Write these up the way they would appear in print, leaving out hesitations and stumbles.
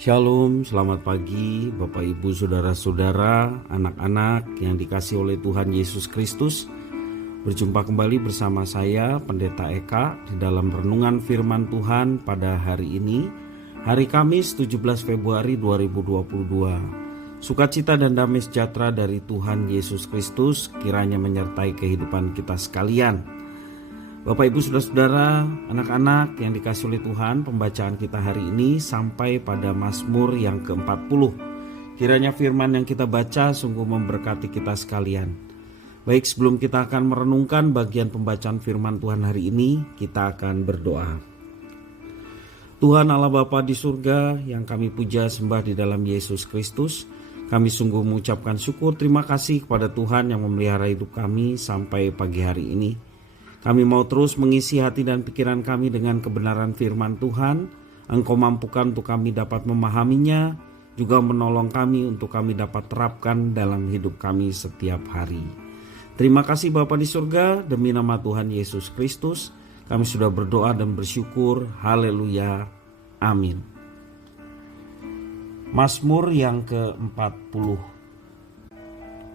Shalom, selamat pagi Bapak Ibu Saudara-saudara, anak-anak yang dikasihi oleh Tuhan Yesus Kristus. Berjumpa kembali bersama saya Pendeta Eka di dalam renungan firman Tuhan pada hari ini, hari Kamis 17 Februari 2022. Sukacita dan damai sejahtera dari Tuhan Yesus Kristus kiranya menyertai kehidupan kita sekalian. Bapak Ibu Saudara-saudara, anak-anak yang dikasihi oleh Tuhan, pembacaan kita hari ini sampai pada Mazmur yang ke-40. Kiranya firman yang kita baca sungguh memberkati kita sekalian. Baik, sebelum kita akan merenungkan bagian pembacaan firman Tuhan hari ini, kita akan berdoa. Tuhan Allah Bapa di surga yang kami puja sembah di dalam Yesus Kristus, kami sungguh mengucapkan syukur terima kasih kepada Tuhan yang memelihara hidup kami sampai pagi hari ini. Kami mau terus mengisi hati dan pikiran kami dengan kebenaran firman Tuhan. Engkau mampukan untuk kami dapat memahaminya, juga menolong kami untuk kami dapat terapkan dalam hidup kami setiap hari. Terima kasih Bapa di surga, demi nama Tuhan Yesus Kristus, kami sudah berdoa dan bersyukur. Haleluya. Amin. Mazmur yang ke-40.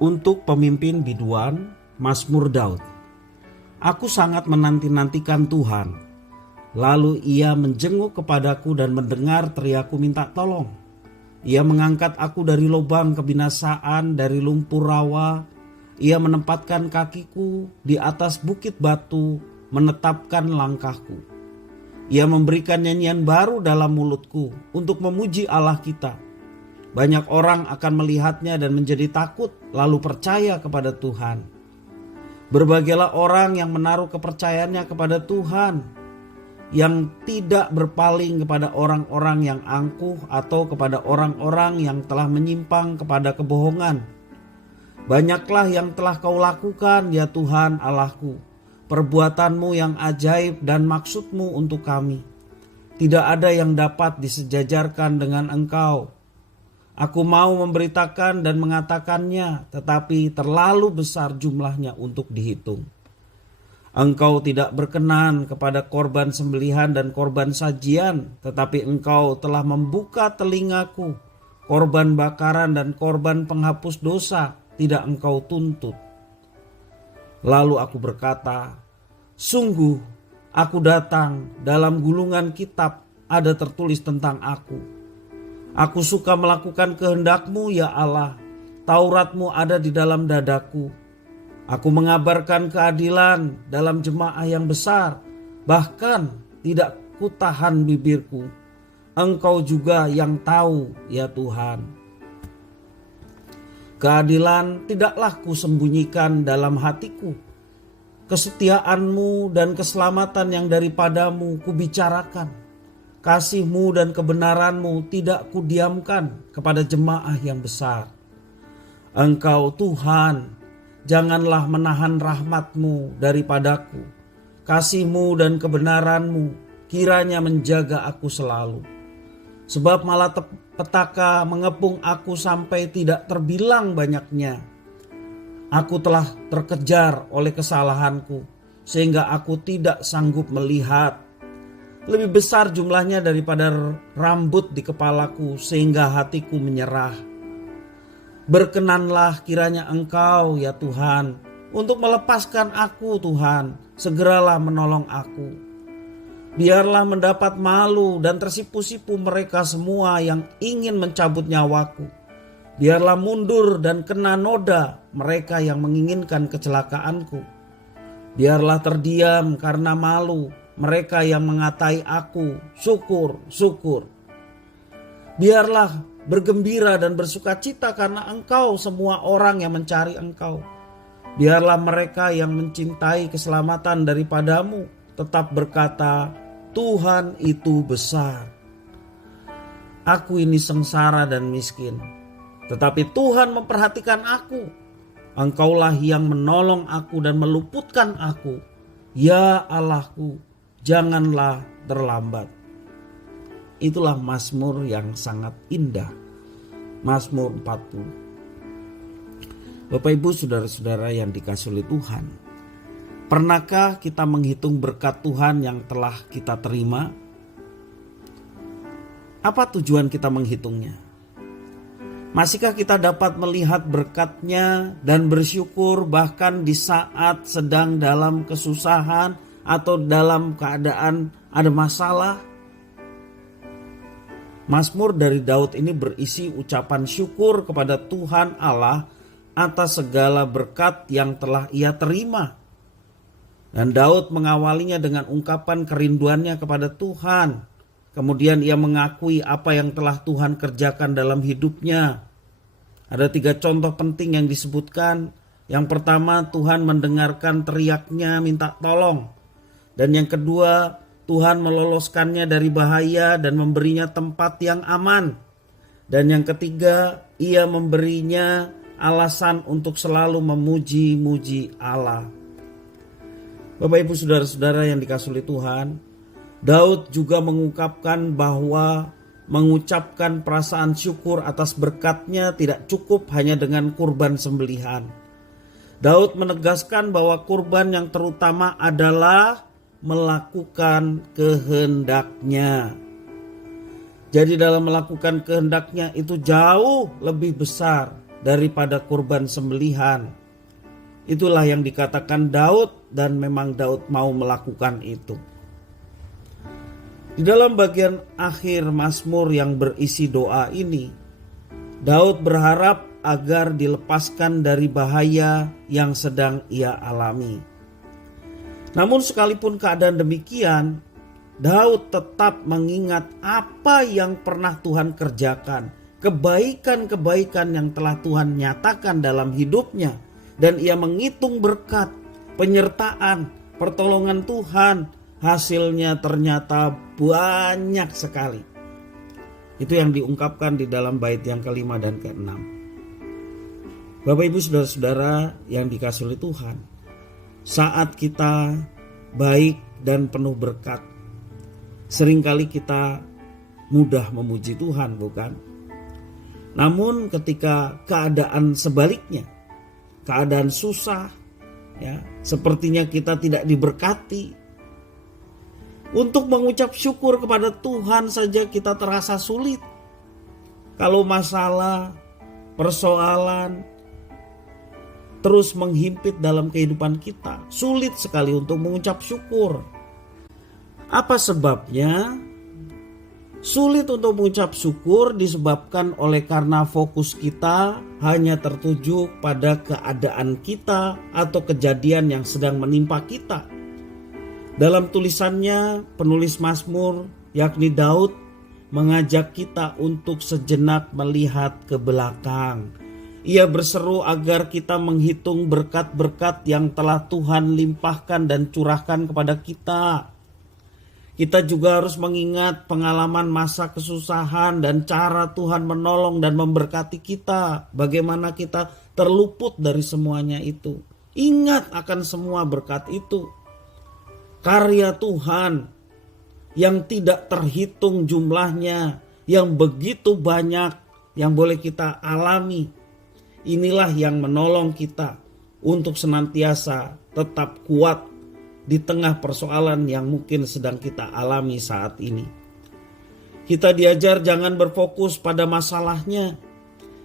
Untuk pemimpin biduan, Mazmur Daud. Aku sangat menanti-nantikan Tuhan. Lalu ia menjenguk kepadaku dan mendengar teriakku minta tolong. Ia mengangkat aku dari lubang kebinasaan, dari lumpur rawa. Ia menempatkan kakiku di atas bukit batu, menetapkan langkahku. Ia memberikan nyanyian baru dalam mulutku untuk memuji Allah kita. Banyak orang akan melihatnya dan menjadi takut, lalu percaya kepada Tuhan. Berbahagialah orang yang menaruh kepercayaannya kepada Tuhan, yang tidak berpaling kepada orang-orang yang angkuh atau kepada orang-orang yang telah menyimpang kepada kebohongan. Banyaklah yang telah kau lakukan, ya Tuhan Allahku, perbuatanmu yang ajaib dan maksudmu untuk kami. Tidak ada yang dapat disejajarkan dengan Engkau. Aku mau memberitakan dan mengatakannya, tetapi terlalu besar jumlahnya untuk dihitung. Engkau tidak berkenan kepada korban sembelihan dan korban sajian, tetapi Engkau telah membuka telingaku. Korban bakaran dan korban penghapus dosa tidak Engkau tuntut. Lalu aku berkata, sungguh aku datang, dalam gulungan kitab ada tertulis tentang aku. Aku suka melakukan kehendak-Mu ya Allah, Taurat-Mu ada di dalam dadaku. Aku mengabarkan keadilan dalam jemaah yang besar, bahkan tidak kutahan bibirku. Engkau juga yang tahu ya Tuhan. Keadilan tidaklah kusembunyikan dalam hatiku. Kesetiaan-Mu dan keselamatan yang daripadamu kubicarakan. Kasih-Mu dan kebenaran-Mu tidak kudiamkan kepada jemaah yang besar. Engkau Tuhan, janganlah menahan rahmat-Mu daripadaku. Kasih-Mu dan kebenaran-Mu kiranya menjaga aku selalu. Sebab malapetaka mengepung aku sampai tidak terbilang banyaknya. Aku telah terkejar oleh kesalahanku, sehingga aku tidak sanggup melihat. Lebih besar jumlahnya daripada rambut di kepalaku, sehingga hatiku menyerah. Berkenanlah kiranya Engkau ya Tuhan untuk melepaskan aku Tuhan. Segeralah menolong aku. Biarlah mendapat malu dan tersipu-sipu mereka semua yang ingin mencabut nyawaku. Biarlah mundur dan kena noda mereka yang menginginkan kecelakaanku. Biarlah terdiam karena malu mereka yang mengatai aku, syukur, syukur. Biarlah bergembira dan bersukacita karena Engkau semua orang yang mencari Engkau. Biarlah mereka yang mencintai keselamatan daripadamu tetap berkata, Tuhan itu besar. Aku ini sengsara dan miskin, tetapi Tuhan memperhatikan aku. Engkaulah yang menolong aku dan meluputkan aku. Ya Allahku, janganlah terlambat. Itulah Mazmur yang sangat indah. Mazmur 40. Bapak Ibu Saudara-saudara yang dikasihi oleh Tuhan, pernahkah kita menghitung berkat Tuhan yang telah kita terima? Apa tujuan kita menghitungnya? Masihkah kita dapat melihat berkat-Nya dan bersyukur bahkan di saat sedang dalam kesusahan atau dalam keadaan ada masalah? Mazmur dari Daud ini berisi ucapan syukur kepada Tuhan Allah atas segala berkat yang telah ia terima. Dan Daud mengawalinya dengan ungkapan kerinduannya kepada Tuhan. Kemudian ia mengakui apa yang telah Tuhan kerjakan dalam hidupnya. Ada 3 contoh penting yang disebutkan. Yang pertama, Tuhan mendengarkan teriaknya minta tolong. Dan yang kedua, Tuhan meloloskannya dari bahaya dan memberinya tempat yang aman. Dan yang ketiga, ia memberinya alasan untuk selalu memuji-muji Allah. Bapak, Ibu, saudara-saudara yang dikasihi oleh Tuhan, Daud juga mengungkapkan bahwa mengucapkan perasaan syukur atas berkat-Nya tidak cukup hanya dengan kurban sembelihan. Daud menegaskan bahwa kurban yang terutama adalah melakukan kehendak-Nya. Jadi dalam melakukan kehendak-Nya itu jauh lebih besar daripada kurban sembelihan. Itulah yang dikatakan Daud, dan memang Daud mau melakukan itu. Di dalam bagian akhir Mazmur yang berisi doa ini, Daud berharap agar dilepaskan dari bahaya yang sedang ia alami. Namun sekalipun keadaan demikian, Daud tetap mengingat apa yang pernah Tuhan kerjakan, kebaikan-kebaikan yang telah Tuhan nyatakan dalam hidupnya, dan ia menghitung berkat, penyertaan, pertolongan Tuhan. Hasilnya ternyata banyak sekali. Itu yang diungkapkan di dalam bait yang ke-5 dan ke-6. Bapak, Ibu, saudara-saudara yang dikasihi oleh Tuhan, saat kita baik dan penuh berkat, seringkali kita mudah memuji Tuhan, bukan? Namun ketika keadaan sebaliknya, keadaan susah, ya, sepertinya kita tidak diberkati, untuk mengucap syukur kepada Tuhan saja kita terasa sulit. Kalau masalah, persoalan terus menghimpit dalam kehidupan kita, sulit sekali untuk mengucap syukur. Apa sebabnya? Sulit untuk mengucap syukur disebabkan karena fokus kita hanya tertuju pada keadaan kita atau kejadian yang sedang menimpa kita. Dalam tulisannya, penulis Mazmur yakni Daud mengajak kita untuk sejenak melihat ke belakang. Ia berseru agar kita menghitung berkat-berkat yang telah Tuhan limpahkan dan curahkan kepada kita. Kita juga harus mengingat pengalaman masa kesusahan dan cara Tuhan menolong dan memberkati kita. Bagaimana kita terluput dari semuanya itu. Ingat akan semua berkat itu. Karya Tuhan yang tidak terhitung jumlahnya, yang begitu banyak yang boleh kita alami. Inilah yang menolong kita untuk senantiasa tetap kuat di tengah persoalan yang mungkin sedang kita alami saat ini. Kita diajar jangan berfokus pada masalahnya.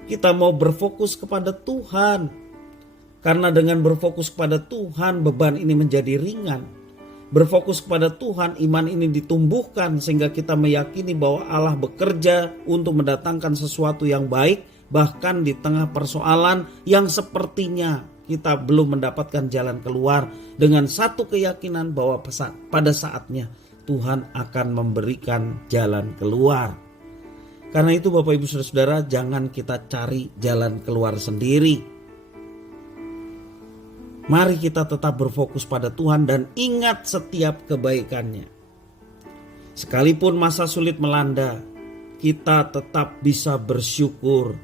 Kita mau berfokus kepada Tuhan. Karena dengan berfokus kepada Tuhan, beban ini menjadi ringan. Berfokus kepada Tuhan, iman ini ditumbuhkan sehingga kita meyakini bahwa Allah bekerja untuk mendatangkan sesuatu yang baik, bahkan di tengah persoalan yang sepertinya kita belum mendapatkan jalan keluar, dengan satu keyakinan bahwa pada saatnya Tuhan akan memberikan jalan keluar. Karena itu Bapak, Ibu, Saudara-saudara, jangan kita cari jalan keluar sendiri. Mari kita tetap berfokus pada Tuhan dan ingat setiap kebaikannya. Sekalipun masa sulit melanda, kita tetap bisa bersyukur.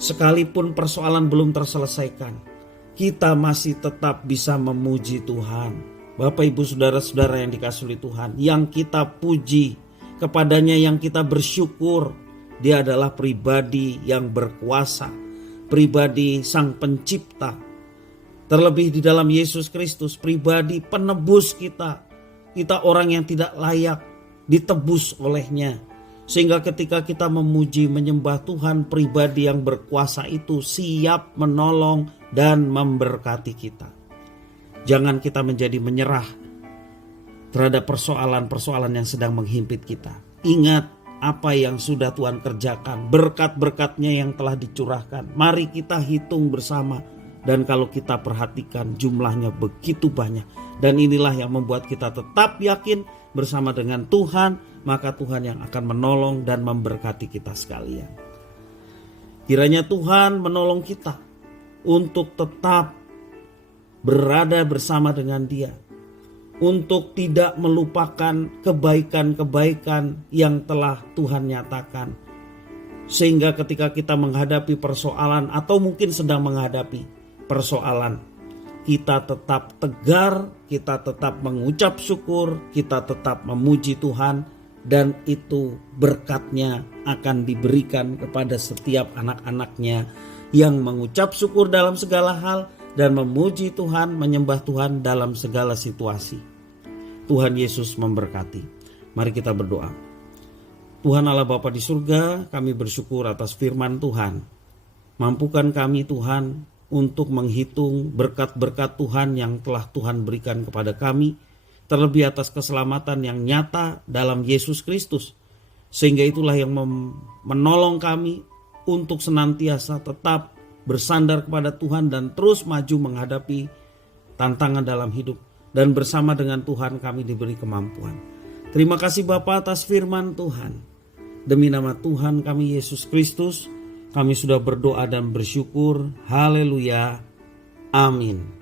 Sekalipun persoalan belum terselesaikan, kita masih tetap bisa memuji Tuhan. Bapak, Ibu, Saudara-saudara yang dikasihi oleh Tuhan, yang kita puji, kepadanya yang kita bersyukur, Dia adalah pribadi yang berkuasa, pribadi Sang Pencipta. Terlebih di dalam Yesus Kristus, pribadi penebus kita. Kita orang yang tidak layak ditebus olehnya. Sehingga ketika kita memuji menyembah Tuhan, pribadi yang berkuasa itu siap menolong dan memberkati kita. Jangan kita menjadi menyerah terhadap persoalan-persoalan yang sedang menghimpit kita. Ingat apa yang sudah Tuhan kerjakan, berkat-berkatnya yang telah dicurahkan. Mari kita hitung bersama. Dan kalau kita perhatikan jumlahnya begitu banyak. Dan inilah yang membuat kita tetap yakin bersama dengan Tuhan. Maka Tuhan yang akan menolong dan memberkati kita sekalian. Kiranya Tuhan menolong kita untuk tetap berada bersama dengan Dia. Untuk tidak melupakan kebaikan-kebaikan yang telah Tuhan nyatakan. Sehingga ketika kita menghadapi persoalan atau mungkin sedang menghadapi persoalan, kita tetap tegar, kita tetap mengucap syukur, kita tetap memuji Tuhan, dan itu berkatnya akan diberikan kepada setiap anak-anaknya yang mengucap syukur dalam segala hal dan memuji Tuhan, menyembah Tuhan dalam segala situasi. Tuhan Yesus memberkati. Mari kita berdoa. Tuhan Allah Bapa di surga, kami bersyukur atas firman Tuhan. Mampukan kami Tuhan untuk menghitung berkat-berkat Tuhan yang telah Tuhan berikan kepada kami, terlebih atas keselamatan yang nyata dalam Yesus Kristus. Sehingga itulah yang menolong kami untuk senantiasa tetap bersandar kepada Tuhan dan terus maju menghadapi tantangan dalam hidup. Dan bersama dengan Tuhan kami diberi kemampuan. Terima kasih Bapa atas firman Tuhan. Demi nama Tuhan kami Yesus Kristus, kami sudah berdoa dan bersyukur. Haleluya. Amin.